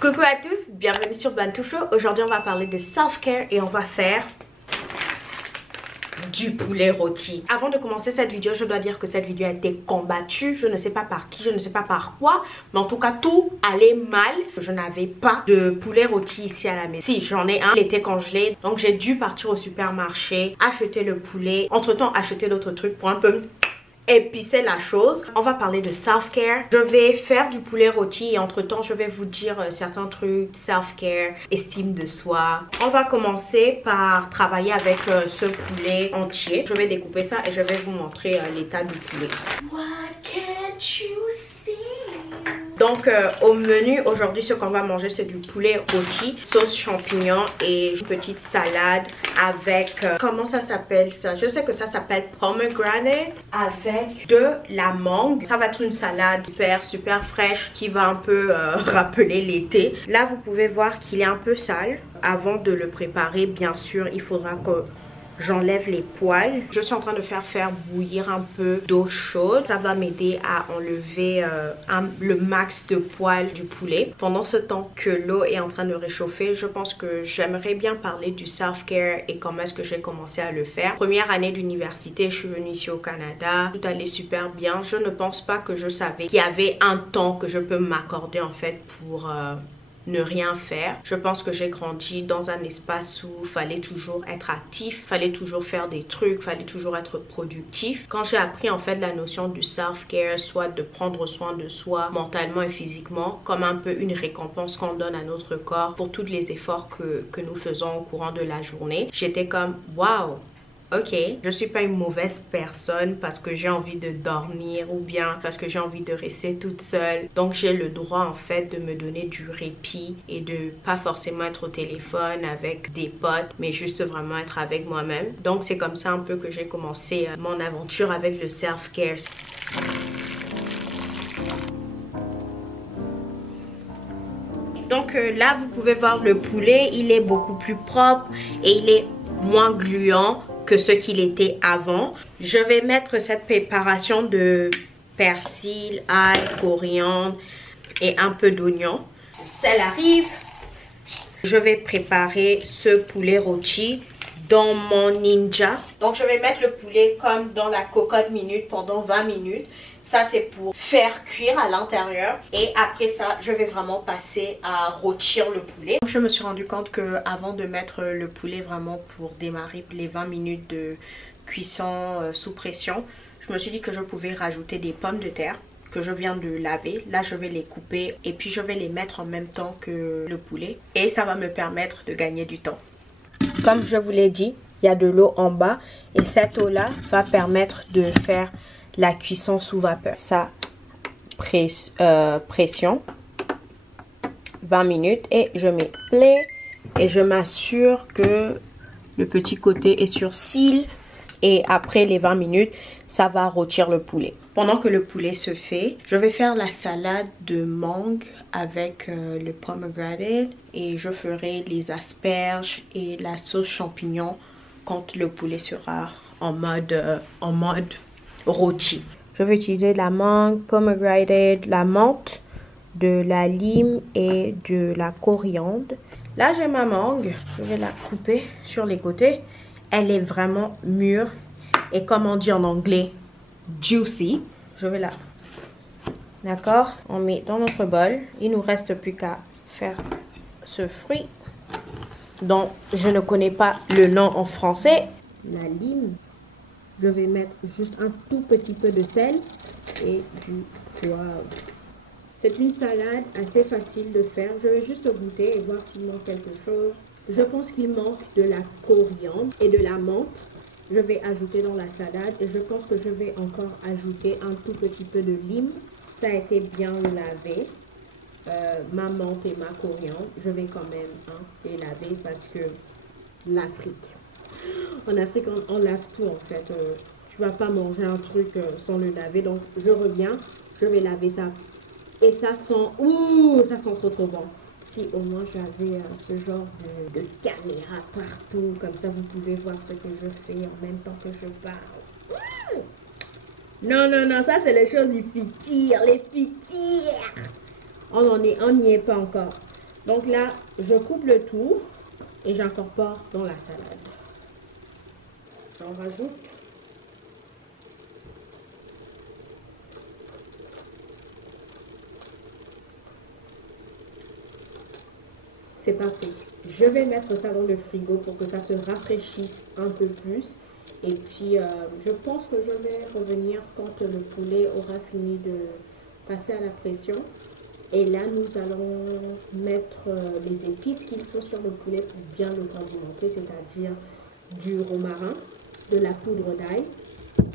Coucou à tous, bienvenue sur Bantu Flow. Aujourd'hui on va parler de self-care et on va faire du poulet rôti. Avant de commencer cette vidéo, je dois dire que cette vidéo a été combattue. Je ne sais pas par qui, je ne sais pas par quoi, mais en tout cas tout allait mal. Je n'avais pas de poulet rôti ici à la maison. Si, j'en ai un, il était congelé. Donc j'ai dû partir au supermarché, acheter le poulet. Entre temps acheter d'autres trucs pour un peu épicer la chose. On va parler de self-care. Je vais faire du poulet rôti et entre temps je vais vous dire certains trucs self-care, estime de soi. On va commencer par travailler avec ce poulet entier. Je vais découper ça et je vais vous montrer l'état du poulet. What can't you see? Donc au menu aujourd'hui, ce qu'on va manger c'est du poulet rôti, sauce champignon et une petite salade avec comment ça s'appelle ça? Je sais que ça s'appelle pomegranate avec de la mangue. Ça va être une salade super fraîche qui va un peu rappeler l'été. Là vous pouvez voir qu'il est un peu sale. Avant de le préparer, bien sûr, il faudra que j'enlève les poils. Je suis en train de faire bouillir un peu d'eau chaude. Ça va m'aider à enlever le max de poils du poulet. Pendant ce temps que l'eau est en train de réchauffer, je pense que j'aimerais bien parler du self-care et comment est-ce que j'ai commencé à le faire. Première année d'université, je suis venue ici au Canada. Tout allait super bien. Je ne pense pas que je savais qu'il y avait un temps que je peux m'accorder en fait pour ne rien faire. Je pense que j'ai grandi dans un espace où il fallait toujours être actif, fallait toujours faire des trucs, fallait toujours être productif. Quand j'ai appris en fait la notion du self-care, soit de prendre soin de soi mentalement et physiquement, comme un peu une récompense qu'on donne à notre corps pour tous les efforts que nous faisons au courant de la journée, j'étais comme waouh! Ok, je suis pas une mauvaise personne parce que j'ai envie de dormir ou bien parce que j'ai envie de rester toute seule. Donc j'ai le droit en fait de me donner du répit et de pas forcément être au téléphone avec des potes, mais juste vraiment être avec moi-même. Donc c'est comme ça un peu que j'ai commencé mon aventure avec le self-care. Donc là vous pouvez voir le poulet, il est beaucoup plus propre et il est moins gluant que ce qu'il était avant. Je vais mettre cette préparation de persil, ail, coriandre et un peu d'oignon. Celle arrive. Je vais préparer ce poulet rôti dans mon Ninja. Donc je vais mettre le poulet comme dans la cocotte minute pendant 20 minutes. Ça c'est pour faire cuire à l'intérieur. Et après ça, je vais vraiment passer à rôtir le poulet. Je me suis rendu compte que avant de mettre le poulet vraiment pour démarrer les 20 minutes de cuisson sous pression, je me suis dit que je pouvais rajouter des pommes de terre que je viens de laver. Là je vais les couper et puis je vais les mettre en même temps que le poulet. Et ça va me permettre de gagner du temps. Comme je vous l'ai dit, il y a de l'eau en bas et cette eau là va permettre de faire la cuisson sous vapeur. Ça pression 20 minutes et je mets play et je m'assure que le petit côté est sur cils et après les 20 minutes ça va rôtir le poulet. Pendant que le poulet se fait, je vais faire la salade de mangue avec le pomegranate et je ferai les asperges et la sauce champignon quand le poulet sera en mode rôti. Je vais utiliser de la mangue, pomegranate, la menthe, de la lime et de la coriandre. Là j'ai ma mangue, je vais la couper sur les côtés. Elle est vraiment mûre et comme on dit en anglais, juicy. Je vais la... D'accord? On met dans notre bol. Il nous reste plus qu'à faire ce fruit dont je ne connais pas le nom en français. La lime. Je vais mettre juste un tout petit peu de sel et du poivre. C'est une salade assez facile de faire. Je vais juste goûter et voir s'il manque quelque chose. Je pense qu'il manque de la coriandre et de la menthe. Je vais ajouter dans la salade et je pense que je vais encore ajouter un tout petit peu de lime. Ça a été bien lavé. Ma menthe et ma coriandre, je vais quand même les laver parce que l'Afrique. En Afrique, on lave tout en fait. Tu vas pas manger un truc sans le laver. Donc, je reviens. Je vais laver ça. Et ça sent... Ouh, ça sent trop bon. Si au moins j'avais ce genre de caméra partout. Comme ça, vous pouvez voir ce que je fais en même temps que je parle. Non, ça c'est les choses du pitir. Les pitirs. On n'y est pas encore. Donc là, je coupe le tout et j'incorpore dans la salade. J'en rajoute. C'est parti. Je vais mettre ça dans le frigo pour que ça se rafraîchisse un peu plus. Et puis, je pense que je vais revenir quand le poulet aura fini de passer à la pression. Et là, nous allons mettre les épices qu'il faut sur le poulet pour bien le condimenter, c'est-à-dire du romarin, de la poudre d'ail.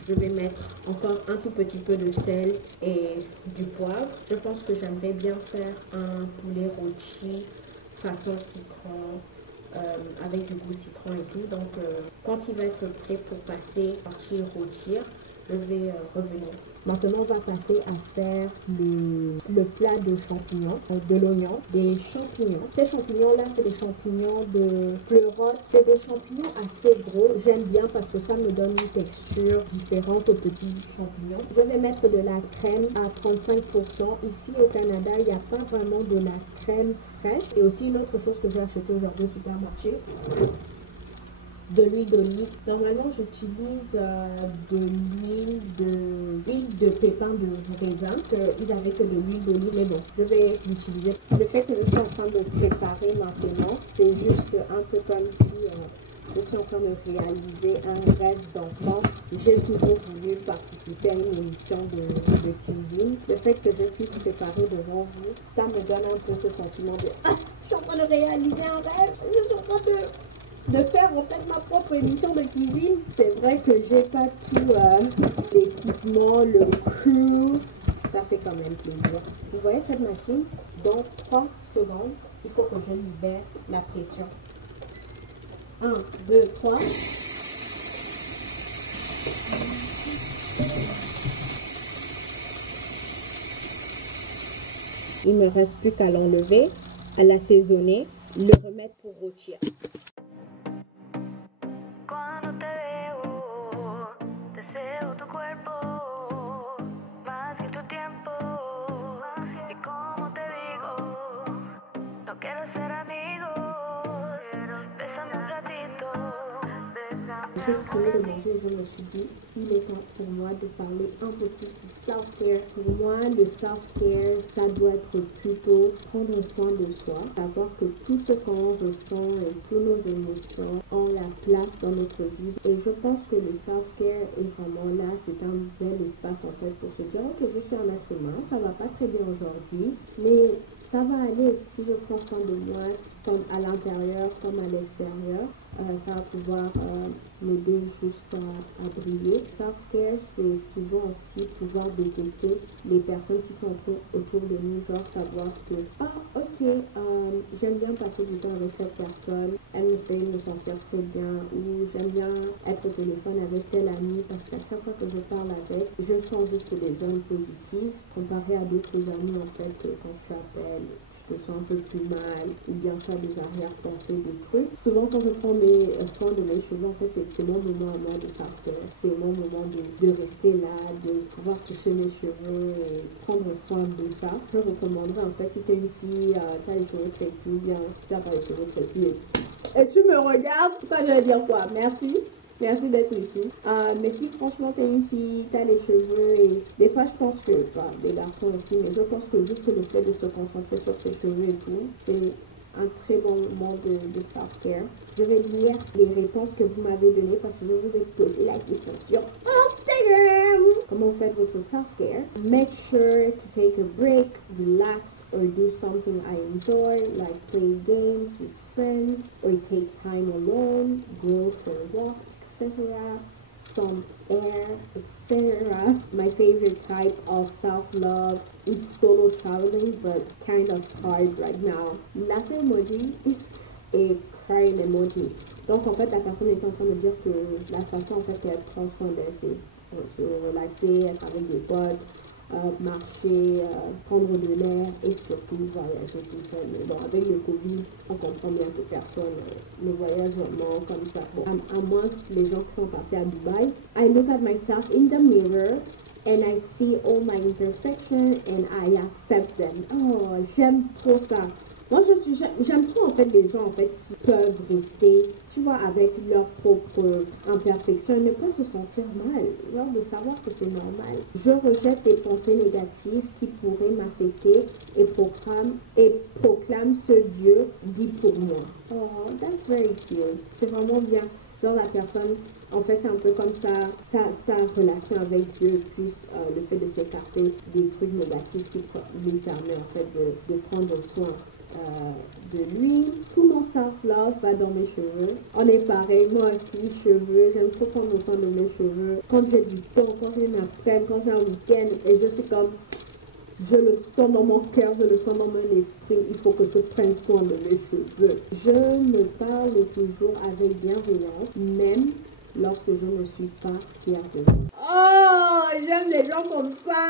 Je vais mettre encore un tout petit peu de sel et du poivre. Je pense que j'aimerais bien faire un poulet rôti façon citron, avec du goût citron et tout. Donc, quand il va être prêt pour passer, partir rôtir, je vais revenir. Maintenant, on va passer à faire le plat de champignons, de l'oignon, des champignons. Ces champignons-là, c'est des champignons de pleurote. C'est des champignons assez gros. J'aime bien parce que ça me donne une texture différente aux petits champignons. Je vais mettre de la crème à 35%. Ici, au Canada, il n'y a pas vraiment de la crème fraîche. Et aussi, une autre chose que j'ai acheté aujourd'hui au supermarché, de l'huile d'olive. Normalement, j'utilise de l'huile de pépins de raisin. Ils avaient que de l'huile d'olive, mais bon, je vais l'utiliser. Le fait que je suis en train de préparer maintenant, c'est juste un peu comme si je suis en train de réaliser un rêve d'enfant. J'ai toujours voulu participer à une émission de cuisine. Le fait que je puisse préparer devant vous, ça me donne un peu ce sentiment de « Ah, je suis en train de réaliser un rêve, je suis en train de faire en fait ma propre émission de cuisine. » C'est vrai que j'ai pas tout l'équipement, le crew. Ça fait quand même plaisir. Vous voyez cette machine? Dans 3 secondes, il faut que je libère la pression. 1, 2, 3. Il ne me reste plus qu'à l'enlever, à l'assaisonner, le remettre pour rôtir. J'ai fini de manger et je me suis dit, il est temps pour moi de parler un peu plus du self-care. Pour moi, le self-care, ça doit être plutôt prendre soin de soi, savoir que tout ce qu'on ressent et toutes nos émotions ont la place dans notre vie. Et je pense que le self-care est vraiment là, c'est un bel espace en fait pour se dire que je suis un être humain, ça va pas très bien aujourd'hui, mais ça va aller si je prends soin de moi, comme à l'intérieur comme à l'extérieur. Ça va pouvoir m'aider juste à briller. Self-care, c'est souvent aussi pouvoir détecter les personnes qui sont autour de nous, genre savoir que, j'aime bien passer du temps avec cette personne, elle me fait me sentir très bien, ou j'aime bien être au téléphone avec telle amie, parce qu'à chaque fois que je parle avec, je sens juste des ondes positives, comparé à d'autres amis en fait, quand je t'appelle, je me sens un peu plus mal, ou bien faire des arrière-pensées, des trucs. Souvent quand je prends soin de mes cheveux, en fait, c'est mon moment à moi de sortir. C'est mon moment de rester là, de pouvoir toucher mes cheveux et prendre soin de ça. Je recommanderais en fait, si t'es une fille, t'as les cheveux crépus, bien, si t'as pas les cheveux crépus, et tu me regardes, ça je vais dire quoi? Merci. Merci d'être ici. Mais si franchement t'es une fille, t'as les cheveux et des fois je pense que, des garçons aussi, mais je pense que juste le fait de se concentrer sur ses cheveux et tout, c'est un très bon moment de self-care. Je vais lire les réponses que vous m'avez données parce que je vous ai posé la question sur Instagram. Comment vous faites votre self-care? Make sure to take a break, relax, or do something I enjoy, like play games with friends, or take time alone, go for a walk, etc. Some air, etc. My favorite type of self-love is solo traveling, but kind of hard right now. Laugh emoji et crying emoji. Donc en fait, la personne est en train de dire que la façon en fait qu'elle prend soin d'elle, c'est se relaxer, être avec des potes, marcher, prendre de l'air et surtout voyager tout seul. Mais bon, avec le Covid, on comprend bien que personne ne voyage vraiment comme ça. Bon, à moins les gens qui sont partis à Dubaï. I look at myself in the mirror and I see all my imperfections and I accept them. Oh, j'aime trop ça. Moi, j'aime trop en fait les gens en fait qui peuvent rester, tu vois, avec leur propre imperfection, ne pas se sentir mal, genre de savoir que c'est normal. Je rejette les pensées négatives qui pourraient m'affecter et proclame ce Dieu dit pour moi. Oh, that's very cute. C'est vraiment bien. Genre la personne, en fait, c'est un peu comme ça, sa relation avec Dieu, plus le fait de s'écarter des trucs négatifs qui lui permet en fait de prendre soin de lui. Tout mon self-love va dans mes cheveux. On est pareil, moi aussi, cheveux. J'aime trop prendre soin de mes cheveux. Quand j'ai du temps, quand j'ai une après-midi, quand j'ai un week-end, et je suis comme, je le sens dans mon cœur, je le sens dans mon esprit, il faut que je prenne soin de mes cheveux. Je me parle toujours avec bienveillance, même lorsque je ne suis pas fière de moi. Oh, j'aime les gens comme ça.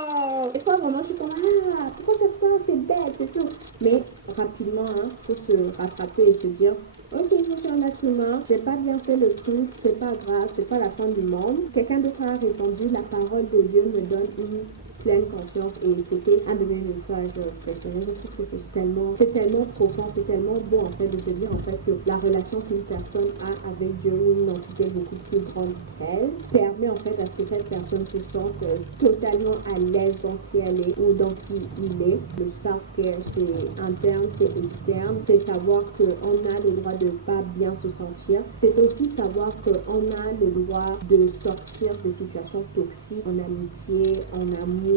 Oh. Des fois, vraiment, je suis comme, ah, pourquoi tu fais ça, c'est bête, c'est tout. Mais rapidement, il faut se rattraper et se dire, ok, je suis un être humain, j'ai pas bien fait le truc, c'est pas grave, c'est pas la fin du monde. Quelqu'un d'autre a répondu, la parole de Dieu me donne une pleine confiance et c'était un de mes messages préférés. Je trouve que c'est tellement profond, c'est tellement beau en fait de se dire en fait que la relation qu'une personne a avec Dieu, une entité beaucoup plus grande qu'elle, permet en fait à ce que cette personne se sente totalement à l'aise dans qui elle est ou dans qui il est. Le self-care, c'est interne, c'est externe, c'est savoir qu'on a le droit de pas bien se sentir. C'est aussi savoir qu'on a le droit de sortir de situations toxiques en amitié, en amour,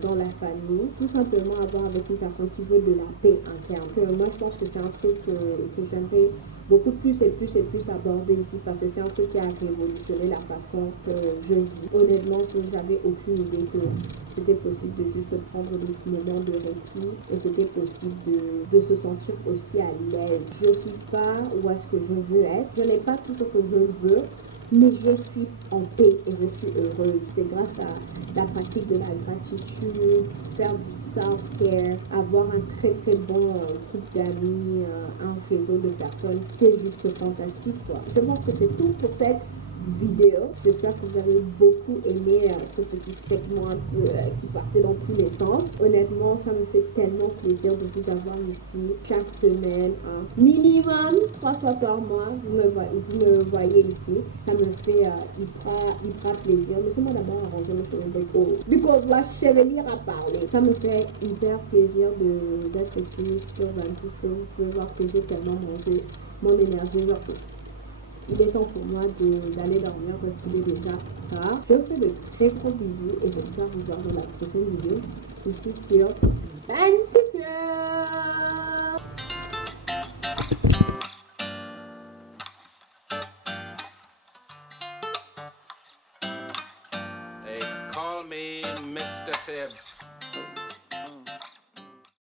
dans la famille, tout simplement avoir avec une personne qui veut de la paix interne. Moi, je pense que c'est un truc que j'aimerais beaucoup plus et plus et plus aborder ici parce que c'est un truc qui a révolutionné la façon que je vis. Honnêtement, je n'avais aucune idée que c'était possible de juste prendre des moments de répit et c'était possible de se sentir aussi à l'aise. Je ne suis pas où est-ce que je veux être. Je n'ai pas tout ce que je veux, mais je suis en paix et je suis heureuse. C'est grâce à la pratique de la gratitude, faire du self-care, avoir un très très bon groupe d'amis, un réseau de personnes qui est juste fantastique, quoi. Je pense que c'est tout pour cette vidéo. J'espère que vous avez beaucoup aimé ce petit segment un peu qui partait dans tous les sens. Honnêtement, ça me fait tellement plaisir de vous avoir ici chaque semaine, minimum 3 fois par mois. Vous me voyez ici. Ça me fait hyper plaisir. Laissez-moi d'abord arranger mes cheveux because la chevelure a parlé. Ça me fait hyper plaisir d'être ici sur 26 que vous pouvez voir que j'ai tellement mangé mon énergie. Il est temps pour moi d'aller dormir parce qu'il est déjà tard. Je vous fais de très gros bisous et j'espère vous voir dans la prochaine vidéo. Ici sur Antique. They call me Mr. Tibbs.